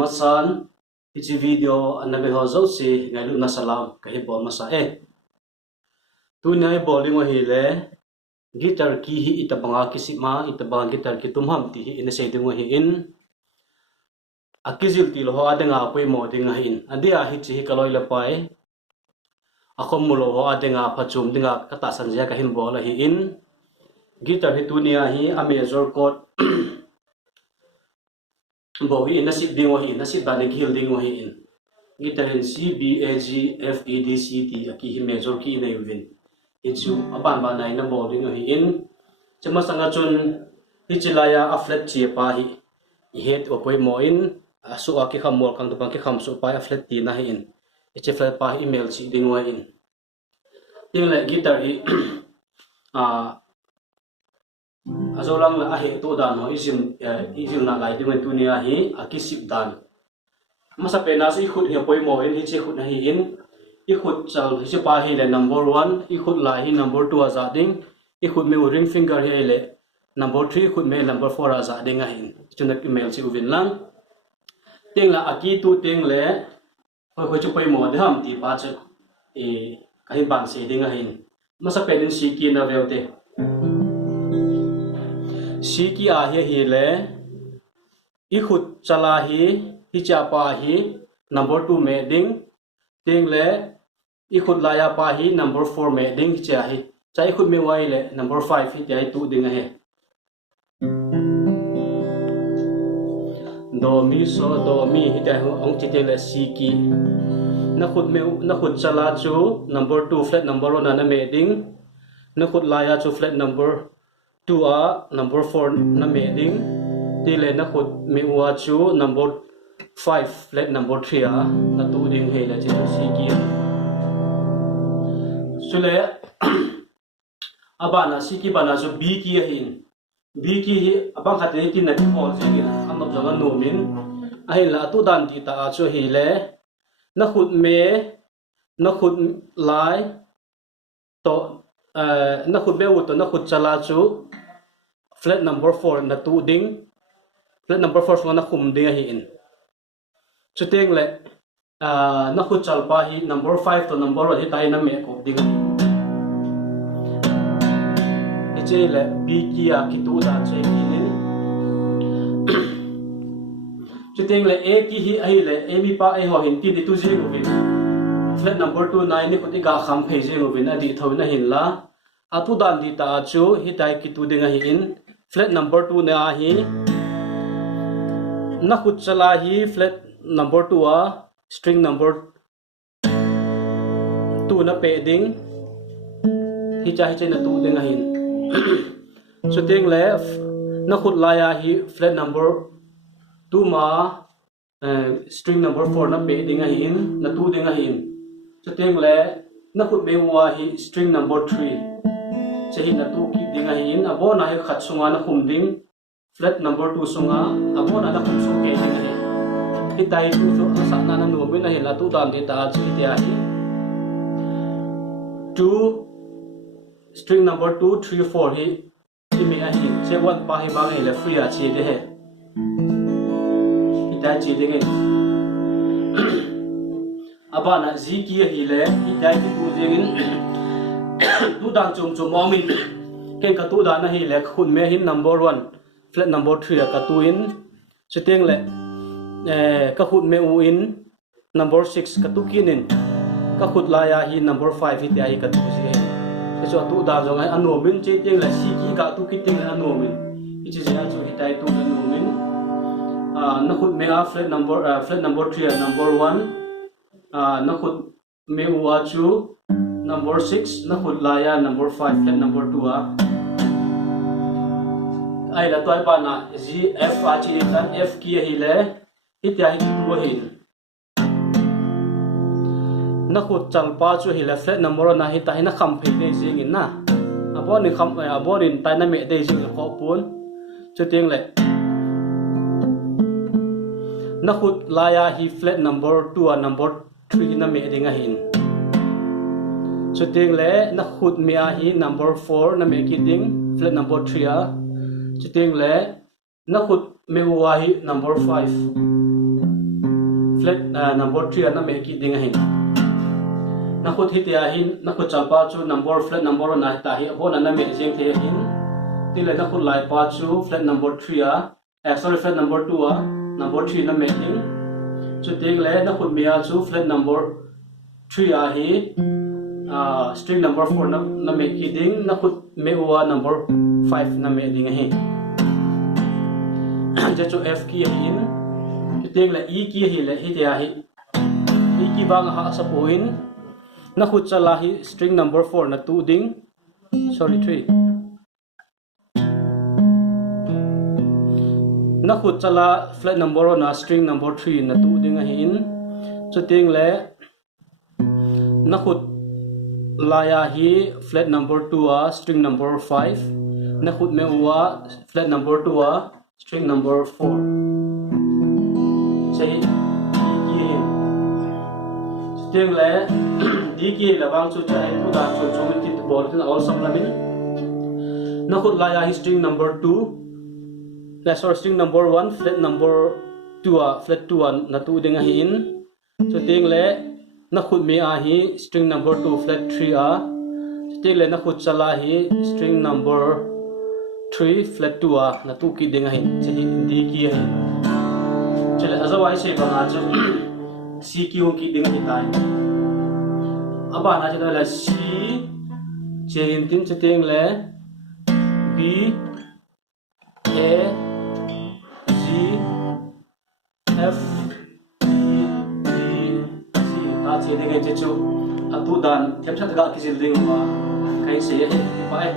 masan ichi video anabe ho zo si ngailu na salam kahi bol masa tu nai bowling wa hi le guitar ki hi itabanga kisima itabanga guitar ki tumham ti hi ina sei ding wa hi in akizil ti lo ho adenga poi mo ding ha in adia hi chi hi kaloi la pai akhom mulo ho adenga phachum dinga kata sanja ka hin bol hi in guitar hi tunia hi a major chord bo hi nasib ding wa hi nasib dane gil ding wa hi in guitar in C B A G F E D C T aki hi major ki nei win ichu apan ba nai na bowling hi in chama sanga chun hi chilaya a flat chi pa hi het opoi mo in asu aki khamol kang tupang ki kham su pa a flat ti na hi in ichi flat pa email chi ding wa in ting la guitar hi azolang la ahe to dan ho izim na lai ding tu nia hi akisip dan masa pena si khut he poi mo in hi che khut na hi in i khut chal hi pa hi le number 1 i khut la hi number 2 aza ding i khut me ring finger hi le number 3 khut me number 4 aza ding a hin chuna email si uvin lang ting la aki tu ting le hoi chu poi mo de ham ti pa che kai ban se ding a hin masa penin si ki na velte si ki a hi le i khut chala hi cha pa hi number 2 me ding ting le i khut la ya pa hi number 4 me ding cha hi chai khut me wai le number 5 hi tai tu ding a he do mi so do mi hi tai ong chi te le si ki na khut chala chu number 2 flat number 1 na me ding na khut la ya chu flat number 2 a number 4 na me ding ti le na khut me wa chu number 5 flat number 3 a na tu ding he la chi si ki sule abana si ki bana so b ki hin b ki hi abang khate ki na phol je ki am janga no min a hi la tu dan ti ta chu hi le na khut me na khut lai to na khut be u to na khut chala chu flat number 4 na tu ding flat number 4 so na khum de hi in chuteng le na khut chal pa hi number 5 to number 1 hi tai na me ko ding hi che le b ki a ki tu da che ki nin chuteng le a ki hi ai le a bi pa ai ho hin ki di tu ji ko vin flat number 2 9 ni ko ti ga kham phei je ko vin adi thona hin la atu dan di ta chu hi tai ki tu ding hi in flat number 2 na hi na khut chala hi flat number 2 a string number 2 na pe ding hi cha na tu ding a hin so ting le na khut la ya hi flat number 2 ma string number 4 na pe ding a hin na tu ding a hin so ting le na khut be wa hi string number 3 che hi na tu ki ding a hin abo na hi khat sunga na khum ding flat number 2 sunga abo na khum su ke ding a hi hi tai tu so sa na na no bin a hi la tu dan de ta chi te a hi 2 string number 2 3 4 hi mi a hi che wan pa hi ba ngai le free a chi de he hi tai chi de ngai aba na zi ki hi le hi tai ki tu jengin tu dan chum momin ken ka tu dan na hi le khun me hin number 1 flat number 3 ka tu in chuteng le ka khut me u in number 6 ka tu kinin ka khut la ya hi number 5 hi ti ai ka tu ji so tu da jong ai ano min che teng la si ki ka tu ki teng la ano min hi chi ja chu hi tai tu ano min na khut me a flat number 3 number 1 na khut me u a chu number 6 na khut la ya number 5 flat number 2 a ai la toy pa na g f a chi tan f ki hi le hi ti hi tu hin na khut chal pa chu hi le flat number na hi ta hi na kham phei de jing in na abo rin tai na me de jing ko pun chu teng le na khut la ya hi flat number 2 a number 3 na me ding a hin chu teng le na khut me a hi number 4 na me ki ding flat number 3 a chu teng le na khut me wa hi number 5 flat number 3 na me ki ding hin na khut hi tia hin na khut chalpa chu number flat number na ta hi ho na me jeng the hin ti le na khut lai pa chu flat number 3 sorry flat number 2 number 3 na me ding chu ting le na khut me chu flat number 3 hi string number 4 na me ki ding na khut me wa number 5 na me ding hi je chu f ki hin ting le e ki hi le hi tia hi e ki bang ha sa point na khut chala hi string number 4 na 2 ding sorry 3 na khut chala flat number na string number 3 na 2 ding hin chu ting le na khut laya hi flat number 2 string number 5 na khut me wa flat number 2 string number 4 sei ki ting le di ki lawang chu chai tu da chu chu min ti bol tin all sam lamin na khut laya hi string number 2 that's or string number 1 flat number 2 flat 2 na 2 ding hin chu ting le na khut me a hi string number 2 flat 3 ting le na khut chala hi string number 3 flat 2 na 2 ki ding hin che hi di ki hin chele azawai se ba na chu c ki hong ki ding hi tai aba na chu la c che in tin che ting le b a g f che de ge che chu atu dan thep chat ga ki jil ding wa kai se he pai